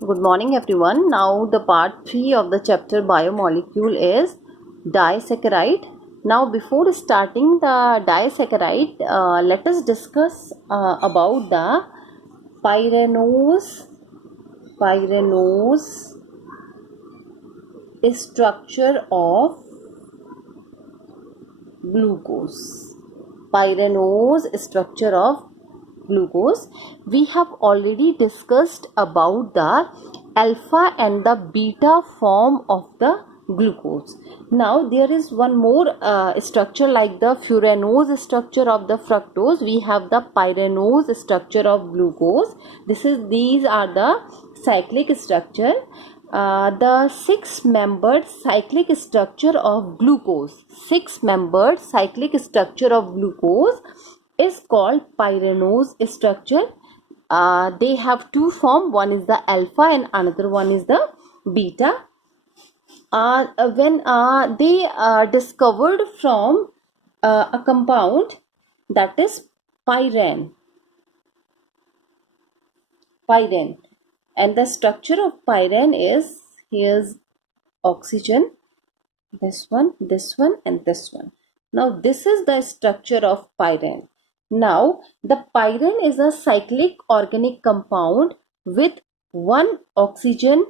Good morning, everyone. Now, the part 3 of the chapter biomolecule is disaccharide. Now, before starting the disaccharide, let us discuss about the pyranose structure of glucose. Pyranose structure of glucose. We have already discussed about the alpha and the beta form of the glucose. Now there is one more structure like the furanose structure of the fructose. We have the pyranose structure of glucose. These are the cyclic structure. The six-membered cyclic structure of glucose. Six-membered cyclic structure of glucose is called pyranose structure. They have two forms. One is the alpha and another one is the beta. When they discovered from a compound that is pyran, and the structure of pyran is, here's oxygen, this one, and this one. Now this is the structure of pyran. Now the pyran is a cyclic organic compound with one oxygen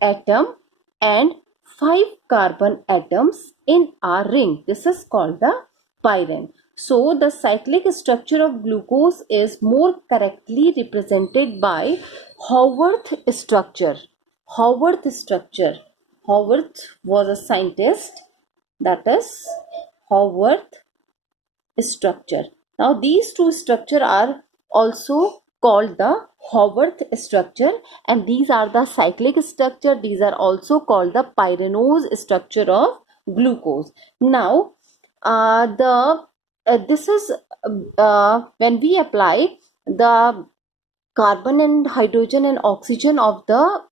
atom and 5 carbon atoms in a ring. This is called the pyran. So the cyclic structure of glucose is more correctly represented by Haworth structure. Haworth structure. Haworth was a scientist, that is Haworth structure. Now these two structures are also called the Haworth structure, and these are the cyclic structure. These are also called the pyranose structure of glucose. Now this is when we apply the carbon and hydrogen and oxygen of the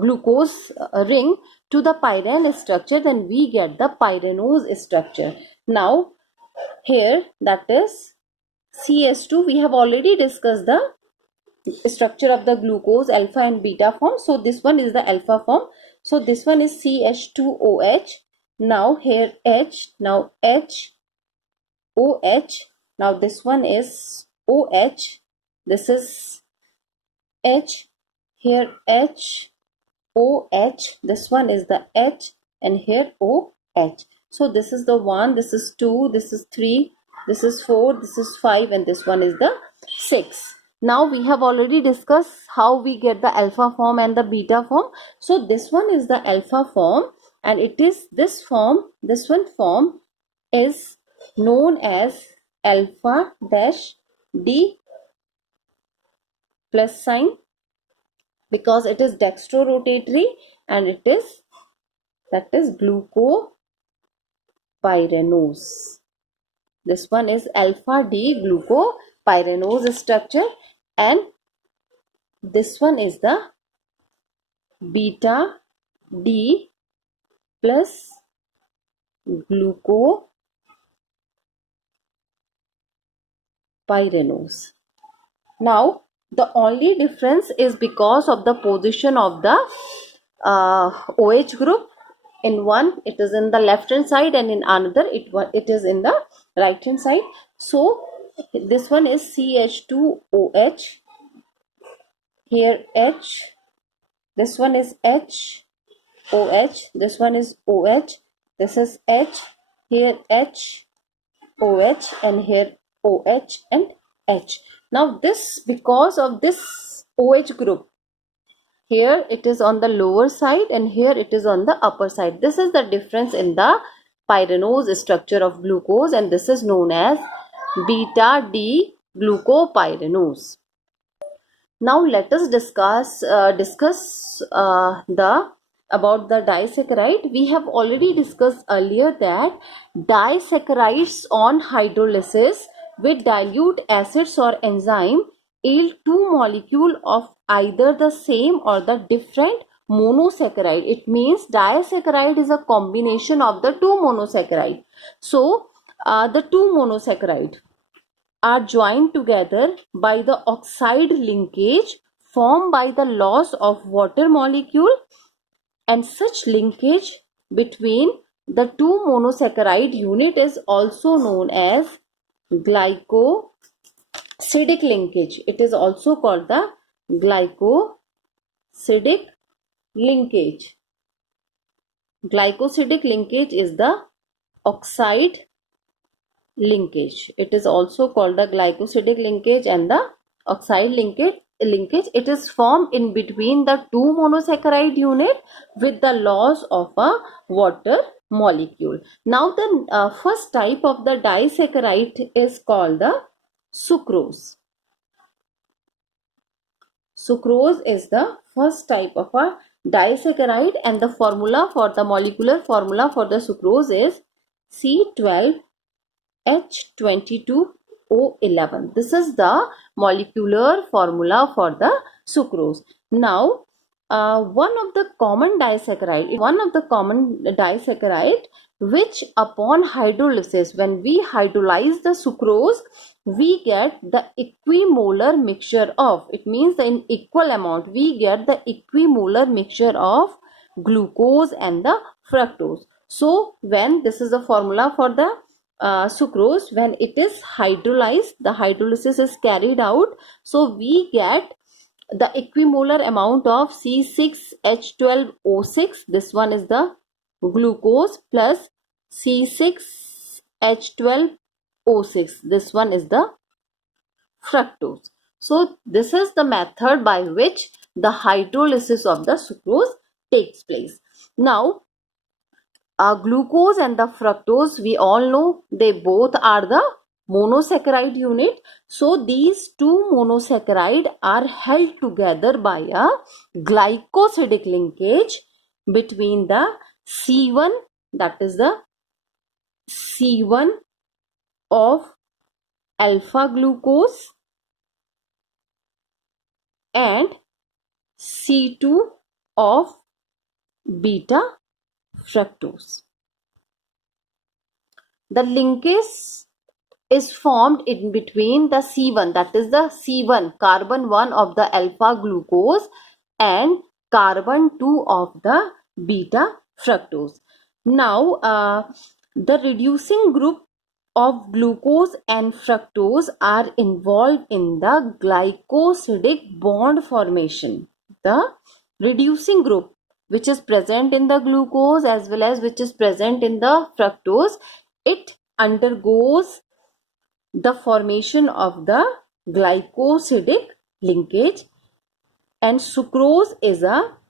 glucose ring to the pyran structure, then we get the pyranose structure. Now here, that is CH2. We have already discussed the structure of the glucose alpha and beta form. So this one is the alpha form. So this one is CH2OH. Now here H. Now H, OH. Now this one is OH. This is H. Here H, OH. This one is the H, and here OH. So this is the 1, this is 2, this is 3, this is 4, this is 5, and this one is the 6. Now we have already discussed how we get the alpha form and the beta form. So this one is the alpha form, and it is this form, this one form is known as alpha dash D plus sign, because it is dextrorotatory, and it is, that is glucopyranose. This one is alpha D glucopyranose structure, and this one is the beta D plus glucopyranose. Now the only difference is because of the position of the OH group. In one it is in the left hand side, and in another it is in the right hand side. So this one is CH2OH. Here H. This one is H, OH. This one is OH. This is H. Here H, OH, and here OH and H. Now this, because of this OH group, here it is on the lower side and here it is on the upper side. This is the difference in the pyranose structure of glucose, and this is known as beta D glucopyranose. Now let us discuss about the disaccharide. We have already discussed earlier that disaccharides on hydrolysis with dilute acids or enzyme yield two molecules of either the same or the different monosaccharide. It means disaccharide is a combination of the two monosaccharide. So the two monosaccharide are joined together by the oxide linkage formed by the loss of water molecule, and such linkage between the two monosaccharide unit is also known as glycosidic linkage. It is also called the glycosidic linkage. Glycosidic linkage is the oxide linkage. It is also called the glycosidic linkage and the oxide linkage. It is formed in between the two monosaccharide unit with the loss of a water molecule. Now the first type of the disaccharide is called the sucrose. Sucrose is the first type of a disaccharide, and the formula for the molecular formula for the sucrose is C12H22O11. This is the molecular formula for the sucrose. Now, one of the common disaccharide which upon hydrolysis, when we hydrolyze the sucrose, we get the equimolar mixture of, it means in equal amount, we get the equimolar mixture of glucose and the fructose. So when this is the formula for the sucrose, when it is hydrolyzed, the hydrolysis is carried out, so we get the equimolar amount of C6H12O6. This one is the glucose plus C6H12O6. This one is the fructose. So this is the method by which the hydrolysis of the sucrose takes place. Now, glucose and the fructose, we all know they both are the monosaccharide unit. So these two monosaccharide are held together by a glycosidic linkage between the C1, that is the C1 of alpha glucose, and C2 of beta fructose. The linkage is formed in between the C1, that is the C1, carbon 1 of the alpha glucose, and carbon 2 of the beta fructose. Now, the reducing group of glucose and fructose are involved in the glycosidic bond formation. The reducing group, which is present in the glucose as well as which is present in the fructose, it undergoes the formation of the glycosidic linkage, and sucrose is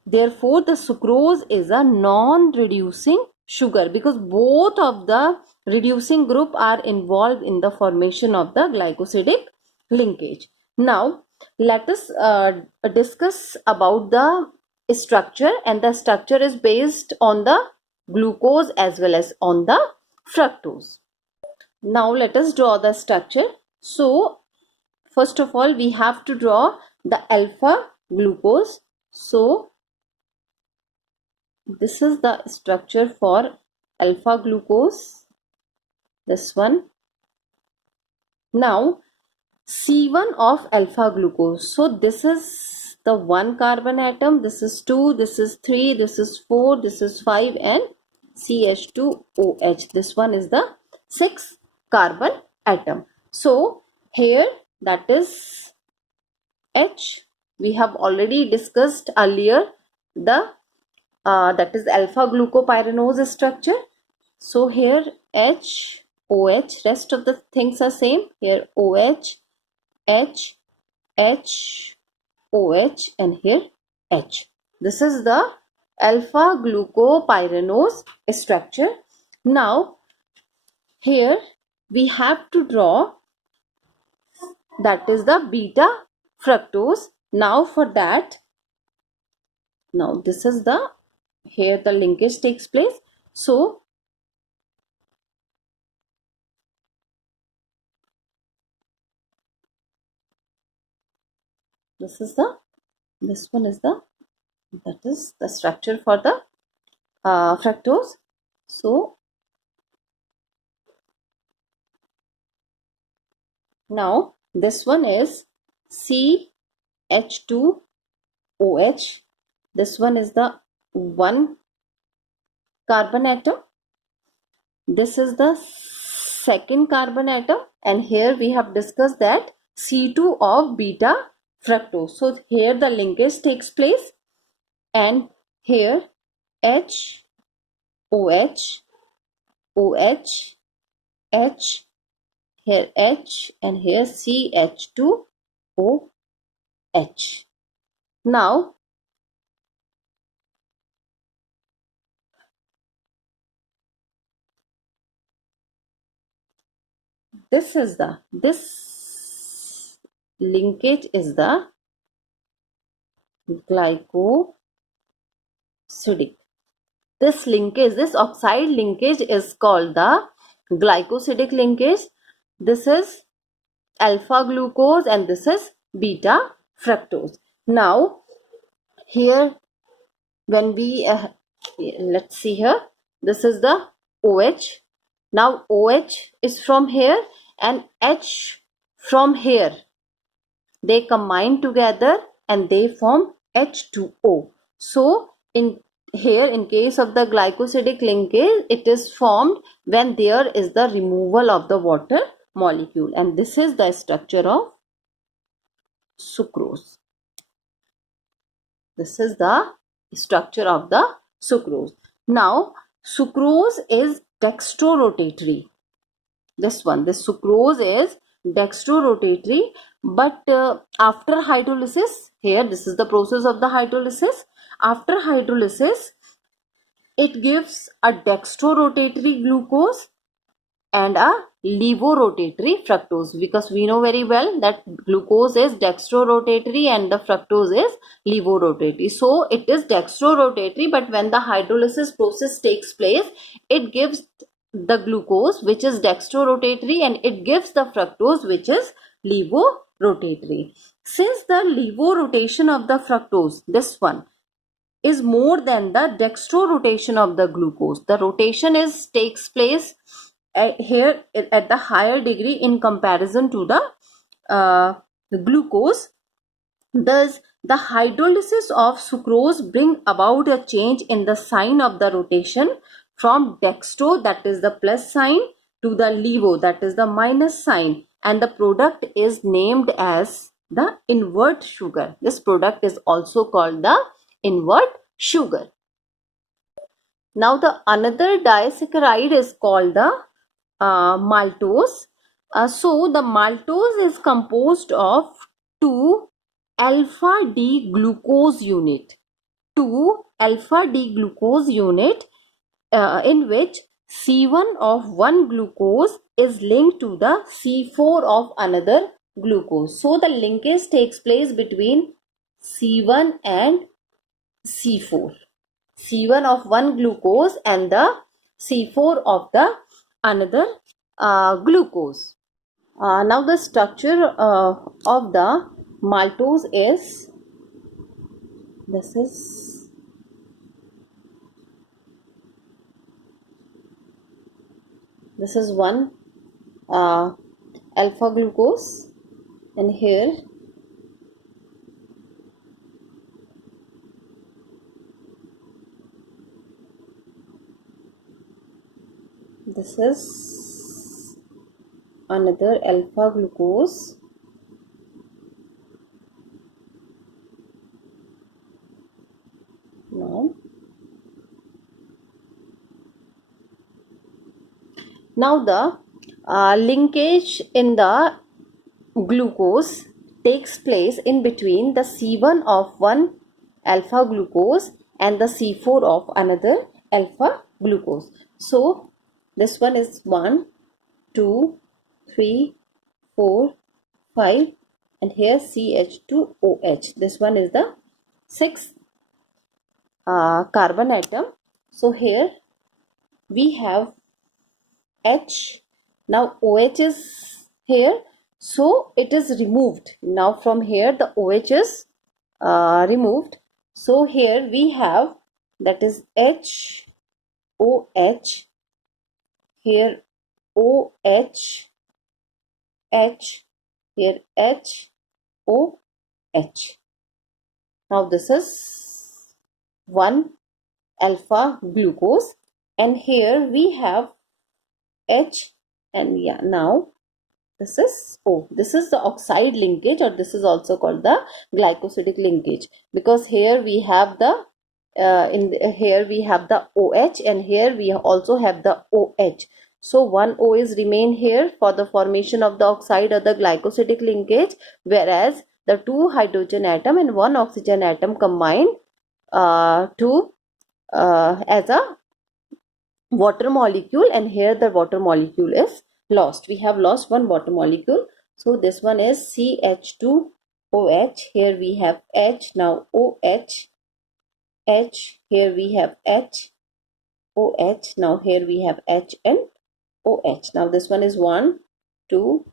therefore the sucrose is a non-reducing sugar, because both of the reducing group are involved in the formation of the glycosidic linkage. Now let us discuss about the structure, and the structure is based on the glucose as well as on the fructose. Now let us draw the structure. So first of all, we have to draw the alpha glucose. So this is the structure for alpha glucose, this one. Now C1 of alpha glucose. So this is the 1 carbon atom, this is 2, this is 3, this is 4, this is 5, and CH2OH. This one is the 6 carbon atom. So here, that is H. We have already discussed earlier the that is alpha glucopyranose structure. So here H, OH, rest of the things are same. Here OH, H, H, OH, and here H. This is the alpha glucopyranose structure. Now here we have to draw, that is the beta fructose. Now for that, now this is the, here the linkage takes place. So this is the, this one is the, that is the structure for the fructose. So now this one is CH2OH OH. This one is the one carbon atom. This is the second carbon atom, and here we have discussed that C2 of beta fructose. So here the linkage takes place, and here H, OH, OH, H, here H, and here CH2OH. Now this linkage is the glycosidic. This linkage, this oxide linkage is called the glycosidic linkage. This is alpha glucose and this is beta fructose. Now here when we let's see here, this is the OH. Now OH is from here and H from here. They combine together and they form H2O. So in case of the glycosidic linkage, it is formed when there is the removal of the water molecule, and this is the structure of sucrose. This is the structure of the sucrose. Now sucrose is dextrorotatory. This sucrose is dextrorotatory, but after hydrolysis, here this is the process of the hydrolysis. After hydrolysis, it gives a dextrorotatory glucose and a levorotatory fructose, because we know very well that glucose is dextrorotatory and the fructose is levorotatory. So it is dextrorotatory, but when the hydrolysis process takes place, it gives the glucose which is dextrorotatory and it gives the fructose which is levorotatory. Since the levorotation of the fructose, this one, is more than the dextrorotation of the glucose, the rotation takes place here at the higher degree in comparison to the glucose. Thus the hydrolysis of sucrose bring about a change in the sign of the rotation from dextro, that is the plus sign, to the levo, that is the minus sign, and the product is named as the invert sugar. This product is also called the invert sugar. Now the another disaccharide is called the maltose. So the maltose is composed of 2 alpha D glucose unit. 2 alpha D glucose unit in which C1 of one glucose is linked to the C4 of another glucose. So the linkage takes place between C1 and C4. C1 of one glucose and the C4 of the another glucose. Now the structure of the maltose is, this is one alpha glucose, and here this is another alpha glucose. Now the linkage in the glucose takes place in between the C1 of one alpha glucose and the C4 of another alpha glucose. So this one is 1, 2, 3, 4, 5, and here CH2OH. This one is the 6th carbon atom. So here we have H. Now OH is here, so it is removed. Now from here the OH is removed. So here we have, that is H, OH, here OH, H, here H, OH. Now this is 1 alpha glucose, and here we have H, and yeah, now this is O. This is the oxide linkage, or this is also called the glycosidic linkage, because here we have the here we have the OH, and here we also have the OH. So one O is remain here for the formation of the oxide or the glycosidic linkage, whereas the 2 hydrogen atom and 1 oxygen atom combine to as a water molecule, and here the water molecule is lost. We have lost one water molecule. So this one is CH2OH. Here we have H, now OH, H, here we have H, OH, now here we have H and OH. Now this one is 1, 2,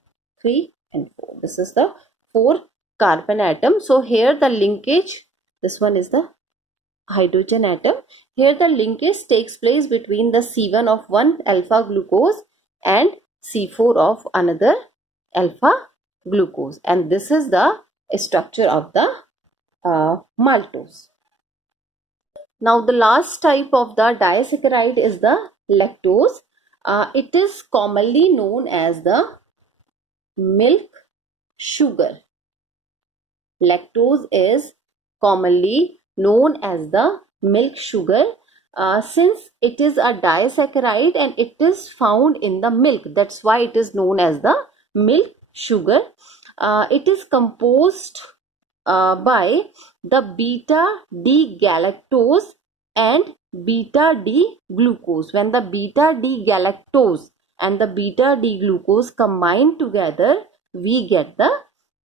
3 and 4. This is the 4 carbon atom. So here the linkage, this one is the hydrogen atom. Here the linkage takes place between the C1 of one alpha glucose and C4 of another alpha glucose, and this is the structure of the maltose. Now the last type of the disaccharide is the lactose. It is commonly known as the milk sugar. Lactose is commonly known as the milk sugar since it is a disaccharide and it is found in the milk. That's why it is known as the milk sugar. It is composed by the beta D galactose and beta D glucose. When the beta D galactose and the beta D glucose combine together, we get the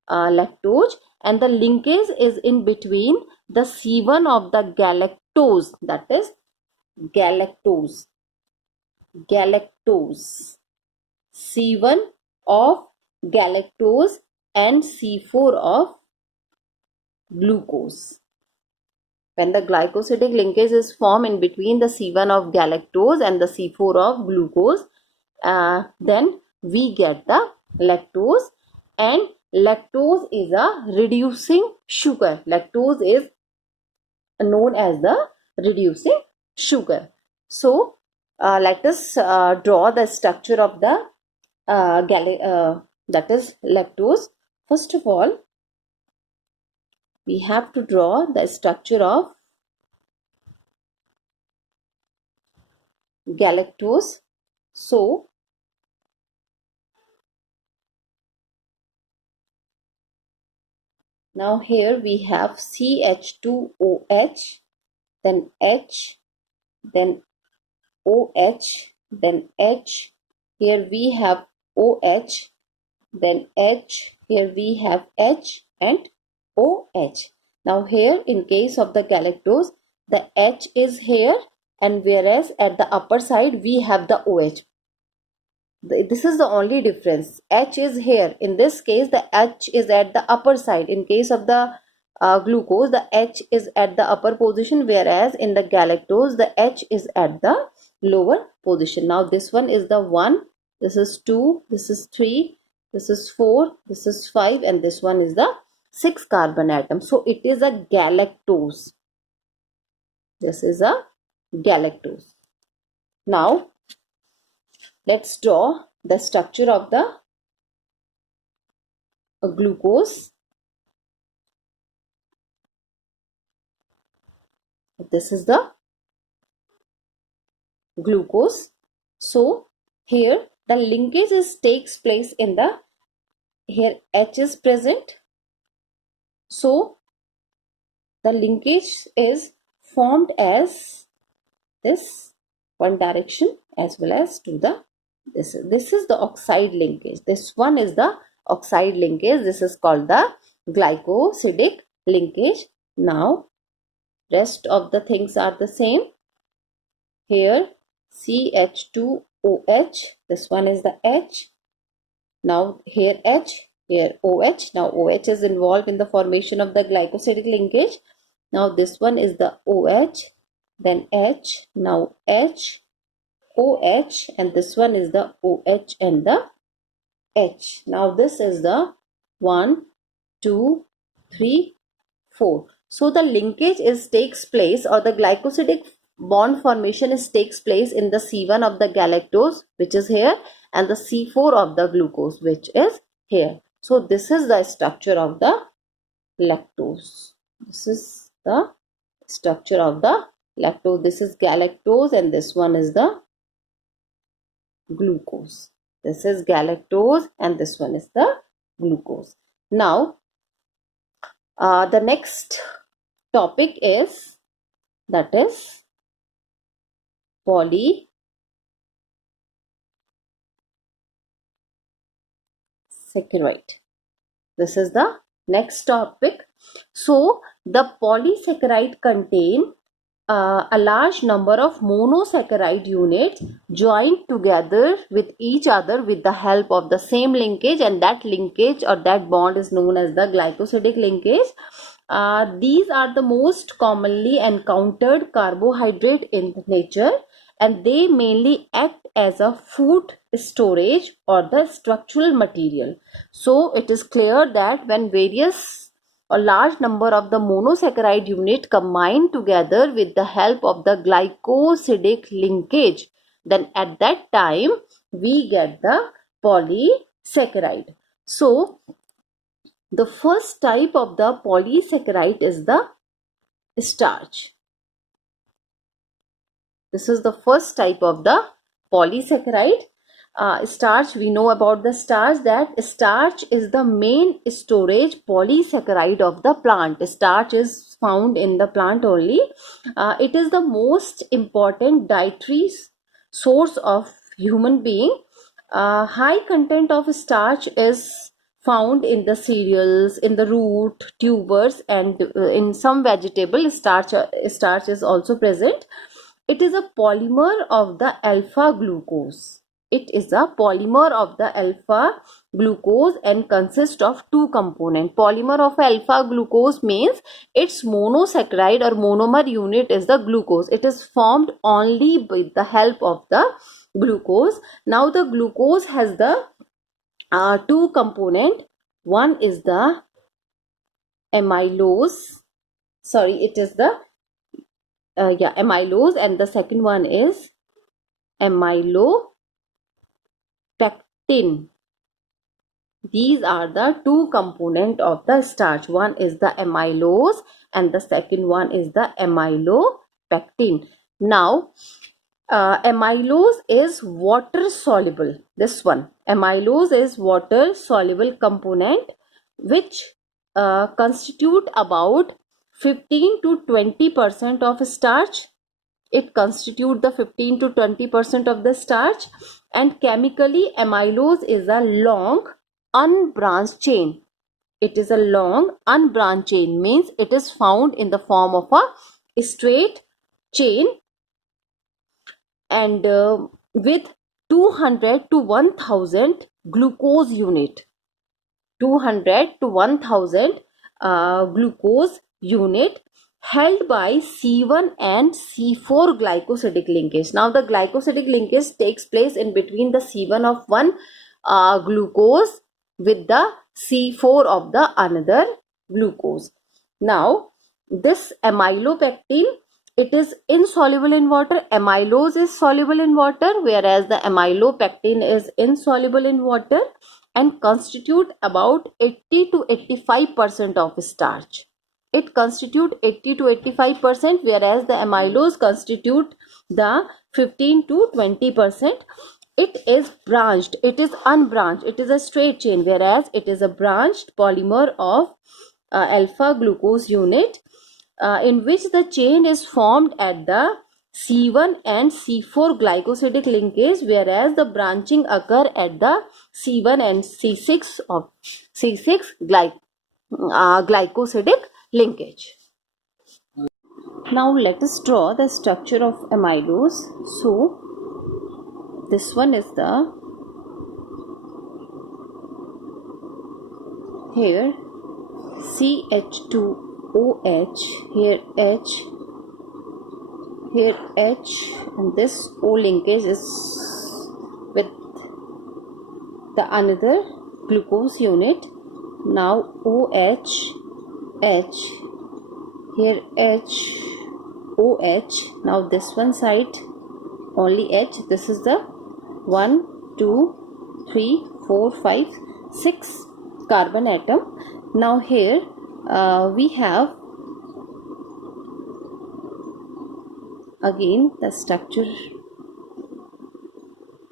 lactose, and the linkage is in between the C1 of the galactose, that is galactose, C1 of galactose and C4 of glucose. When the glycosidic linkage is formed in between the C1 of galactose and the C4 of glucose, then we get the lactose, and lactose is a reducing sugar. Lactose is known as the reducing sugar. So let us draw the structure of the that is lactose. First of all, we have to draw the structure of galactose. So now here we have CH2OH, then H, then OH, then H. Here we have OH, then H. Here we have H and OH. Now here in case of the galactose, the H is here, and whereas at the upper side we have the OH. This is the only difference. H is here. In this case, the H is at the upper side. In case of the glucose, the H is at the upper position, whereas in the galactose, the H is at the lower position. Now this one is the 1, this is 2, this is 3, this is 4, this is 5, and this one is the 6 carbon atom. So it is a galactose. This is a galactose. Now let's draw the structure of the glucose. This is the glucose. So here the linkage takes place in the, here H is present. So the linkage is formed as this one direction as well as to the this is the oxide linkage. This one is the oxide linkage. This is called the glycosidic linkage. Now rest of the things are the same. Here CH2OH, this one is the H. Now here H, here OH. Now OH is involved in the formation of the glycosidic linkage. Now this one is the OH, then H, now H, OH, and this one is the OH and the H. Now this is the 1, 2, 3, 4. So the linkage takes place, or the glycosidic bond formation takes place in the C1 of the galactose, which is here, and the C4 of the glucose, which is here. So this is the structure of the lactose. This is the structure of the lactose. This is galactose and this one is the glucose. This is galactose and this one is the glucose. Now the next topic is, that is polysaccharide. This is the next topic. So the polysaccharide contain a large number of monosaccharide units joined together with each other with the help of the same linkage, and that linkage or that bond is known as the glycosidic linkage. These are the most commonly encountered carbohydrate in nature, and they mainly act as a food storage or the structural material. So it is clear that when a large number of the monosaccharide unit combine together with the help of the glycosidic linkage, then at that time we get the polysaccharide. So the first type of the polysaccharide is the starch. This is the first type of the polysaccharide. Starch, we know about the starch, that starch is the main storage polysaccharide of the plant. Starch is found in the plant only. It is the most important dietary source of human being. High content of starch is found in the cereals, in the root, tubers, and in some vegetable starch is also present. It is a polymer of the alpha glucose. It is a polymer of the alpha glucose and consists of two components. Polymer of alpha glucose means its monosaccharide or monomer unit is the glucose. It is formed only with the help of the glucose. Now the glucose has the two component. One is the amylose. It is the amylose, and the second one is amylopectin. These are the two components of the starch. One is the amylose and the second one is the amylopectin. Now amylose is water soluble. This one, amylose is water soluble component which constitute about 15 to 20% of starch. It constitutes the 15 to 20% of the starch, and chemically amylose is a long unbranched chain. It is a long unbranched chain, means it is found in the form of a straight chain, and with 200 to 1000 glucose unit. 200 to 1000 glucose unit held by C1 and C4 glycosidic linkage. Now the glycosidic linkage takes place in between the C1 of one glucose with the C4 of the another glucose. Now this amylopectin, it is insoluble in water. Amylose is soluble in water, whereas the amylopectin is insoluble in water and constitute about 80 to 85% of starch. It constitute 80 to 85%, whereas the amylose constitute the 15 to 20%. It is branched, it is unbranched, it is a straight chain, whereas it is a branched polymer of alpha glucose unit, in which the chain is formed at the C1 and C4 glycosidic linkage, whereas the branching occur at the C1 and C6 of glycosidic linkage. Now let us draw the structure of amylose. So this one is the, here CH2OH, here H, here H, and this O linkage is with the another glucose unit. Now OH, H, here H, OH. Now this one side only H. This is the 1, 2, 3, 4, 5, 6 carbon atom. Now here we have again the structure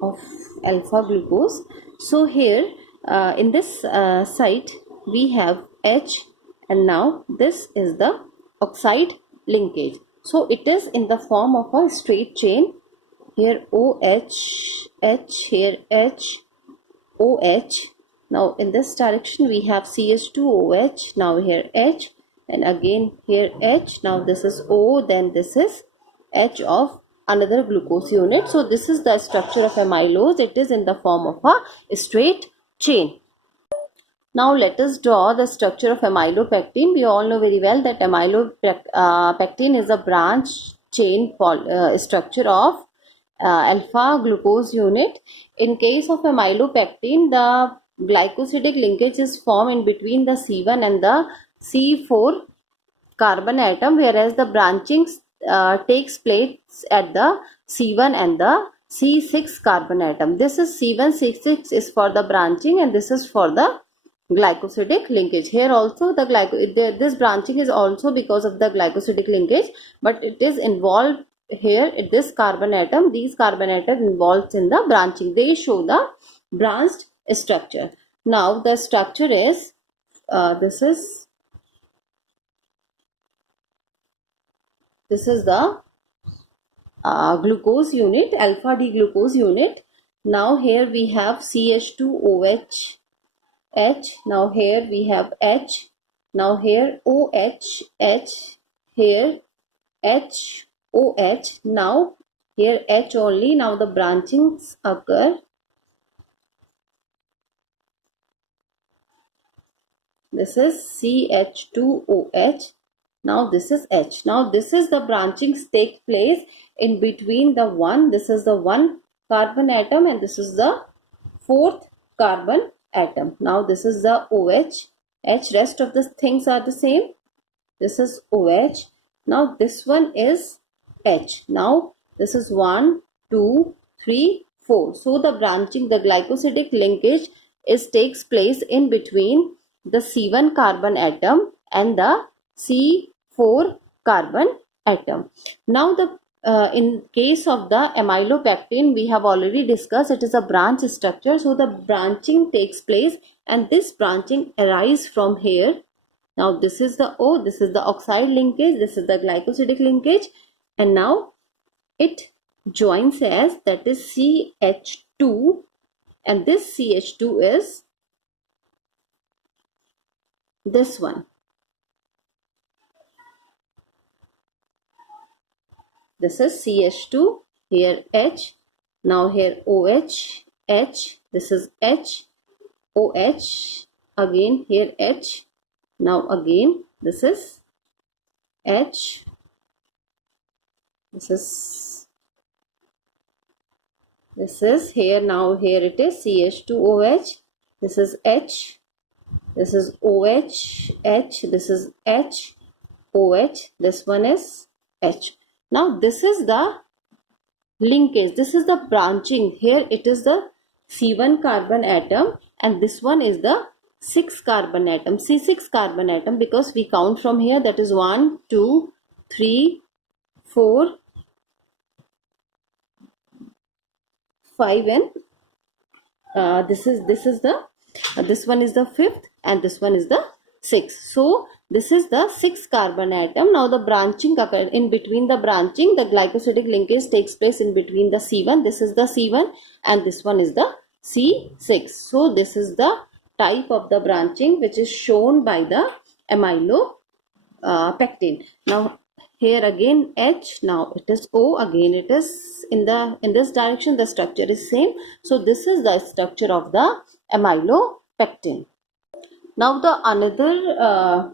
of alpha glucose. So here in this site we have H, and now this is the oxide linkage. So it is in the form of a straight chain. Here OH, H, here H, OH. Now in this direction we have CH2OH. Now here H, and again here H. Now this is O, then this is H of another glucose unit. So this is the structure of amylose. It is in the form of a straight chain. Now let us draw the structure of amylopectin. We all know very well that amylopectin is a branch chain structure of alpha glucose unit. In case of amylopectin, the glycosidic linkage is formed in between the C1 and the C4 carbon atom, whereas the branching takes place at the C1 and the C6 carbon atom. This is C1, C6 is for the branching, and this is for the glycosidic linkage. Here also this branching is also because of the glycosidic linkage, but it is involved here at this carbon atom. These carbon atoms involved in the branching, they show the branched structure. Now the structure is this is the glucose unit, alpha D glucose unit. Now here we have CH2OH, H. Now here we have H. Now here OH, H. Here H, OH. Now here H only. Now the branchings occur. This is CH2OH. Now this is H. Now this is the branchings take place in between the one. This is the one carbon atom, and this is the fourth carbon atom. Now this is the OH, H. Rest of the things are the same. This is OH. Now this one is H. Now this is 1, 2, 3, 4. So the branching, the glycosidic linkage takes place in between the C1 carbon atom and the C4 carbon atom. Now the in case of the amylopectin, we have already discussed it is a branch structure. So the branching takes place, and this branching arises from here. Now this is the O, this is the oxide linkage, this is the glycosidic linkage, and now it joins as, that is CH2, and this CH2 is this one. This is CH2, here H, now here OH, H, this is H, OH, again here H, now again this is H, this is here, now here it is CH2OH, this is H, this is OH, H, this is H, OH, this one is H. Now this is the linkage, this is the branching. Here it is the C1 carbon atom, and this one is the 6 carbon atom, C6 carbon atom, because we count from here, that is 1, 2, 3, 4, 5, and this one is the 5th, and this one is the 6th. So this is the 6 carbon atom. Now the branching occurs in between the branching, the glycosidic linkage takes place in between the C1, this is the C1, and this one is the C6. So this is the type of the branching which is shown by the amylopectin. Now here again H, now it is O, again it is in this direction, the structure is same. So this is the structure of the amylopectin. Now the another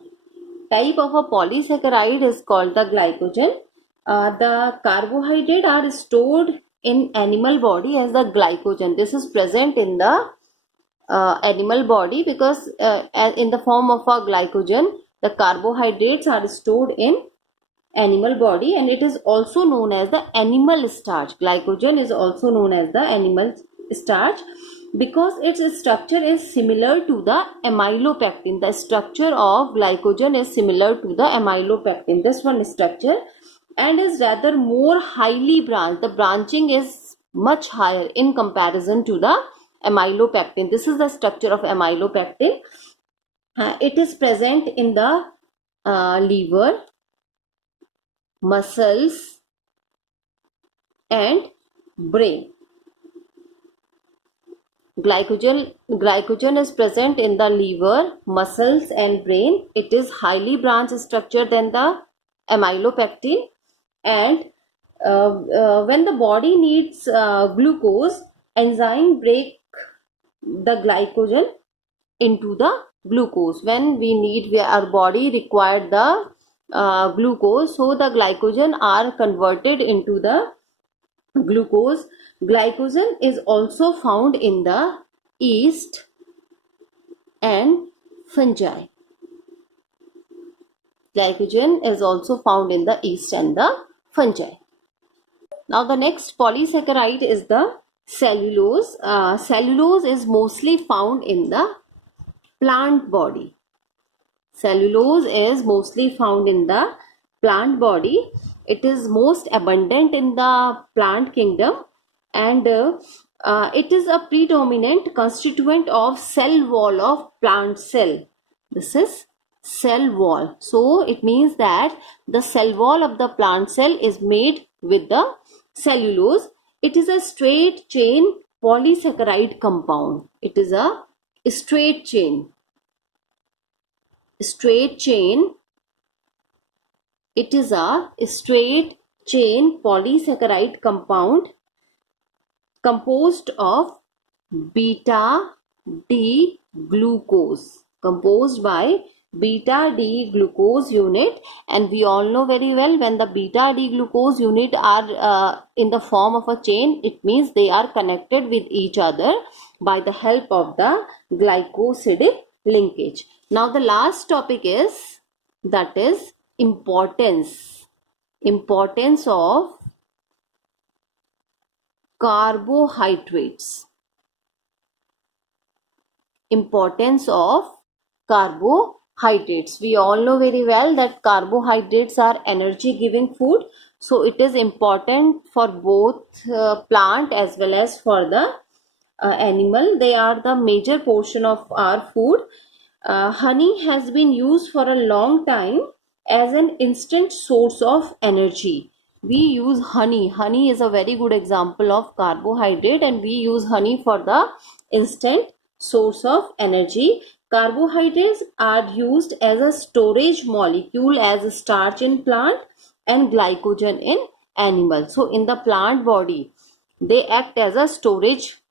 type of a polysaccharide is called the glycogen. The carbohydrate are stored in animal body as the glycogen. This is present in the animal body because in the form of a glycogen, the carbohydrates are stored in animal body, and it is also known as the animal starch. Glycogen is also known as the animal starch because its structure is similar to the amylopectin. The structure of glycogen is similar to the amylopectin, this one structure, and is rather more highly branched. The branching is much higher in comparison to the amylopectin. This is the structure of amylopectin. It is present in the liver, muscles and brain. Glycogen is present in the liver, muscles and brain. It is highly branched structure than the amylopectin, and when the body needs glucose, enzyme break the glycogen into the glucose. When we need, our body required the glucose, so the glycogen are converted into the glucose. Glycogen is also found in the yeast and fungi. Glycogen is also found in the yeast and the fungi. Now the next polysaccharide is the cellulose. Cellulose is mostly found in the plant body. Cellulose is mostly found in the plant body. It is most abundant in the plant kingdom, and it is a predominant constituent of cell wall of plant cell. This is cell wall. So it means that the cell wall of the plant cell is made with the cellulose. It is a straight chain polysaccharide compound. It is a straight chain. It is a straight chain polysaccharide compound composed of beta D glucose, composed by beta D glucose unit. And we all know very well, when the beta D glucose unit are in the form of a chain, it means they are connected with each other by the help of the glycosidic linkage. Now the last topic is, that is importance of carbohydrates. Importance of carbohydrates. We all know very well that carbohydrates are energy giving food, so it is important for both plant as well as for the animal. They are the major portion of our food. Honey has been used for a long time as an instant source of energy. We use honey. Honey is a very good example of carbohydrate, and we use honey for the instant source of energy. Carbohydrates are used as a storage molecule as starch in plant and glycogen in animal. So in the plant body, they act as a storage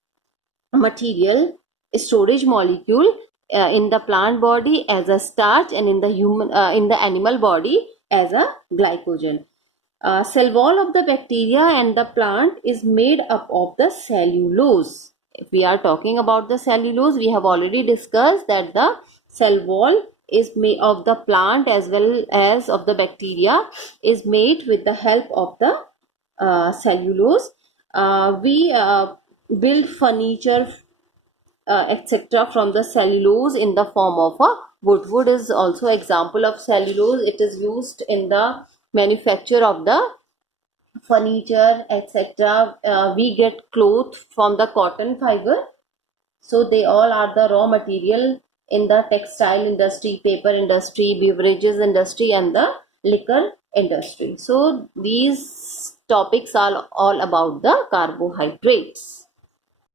material, storage molecule, in the plant body as a starch, and in the animal body as a glycogen. Cell wall of the bacteria and the plant is made up of the cellulose. If we are talking about the cellulose, we have already discussed that the cell wall is made of the plant as well as of the bacteria is made with the help of the cellulose. We build furniture etc. from the cellulose in the form of a wood. Wood is also example of cellulose. It is used in the manufacture of the furniture etc. We get cloth from the cotton fiber. So they all are the raw material in the textile industry, paper industry, beverages industry and the liquor industry. So these topics are all about the carbohydrates.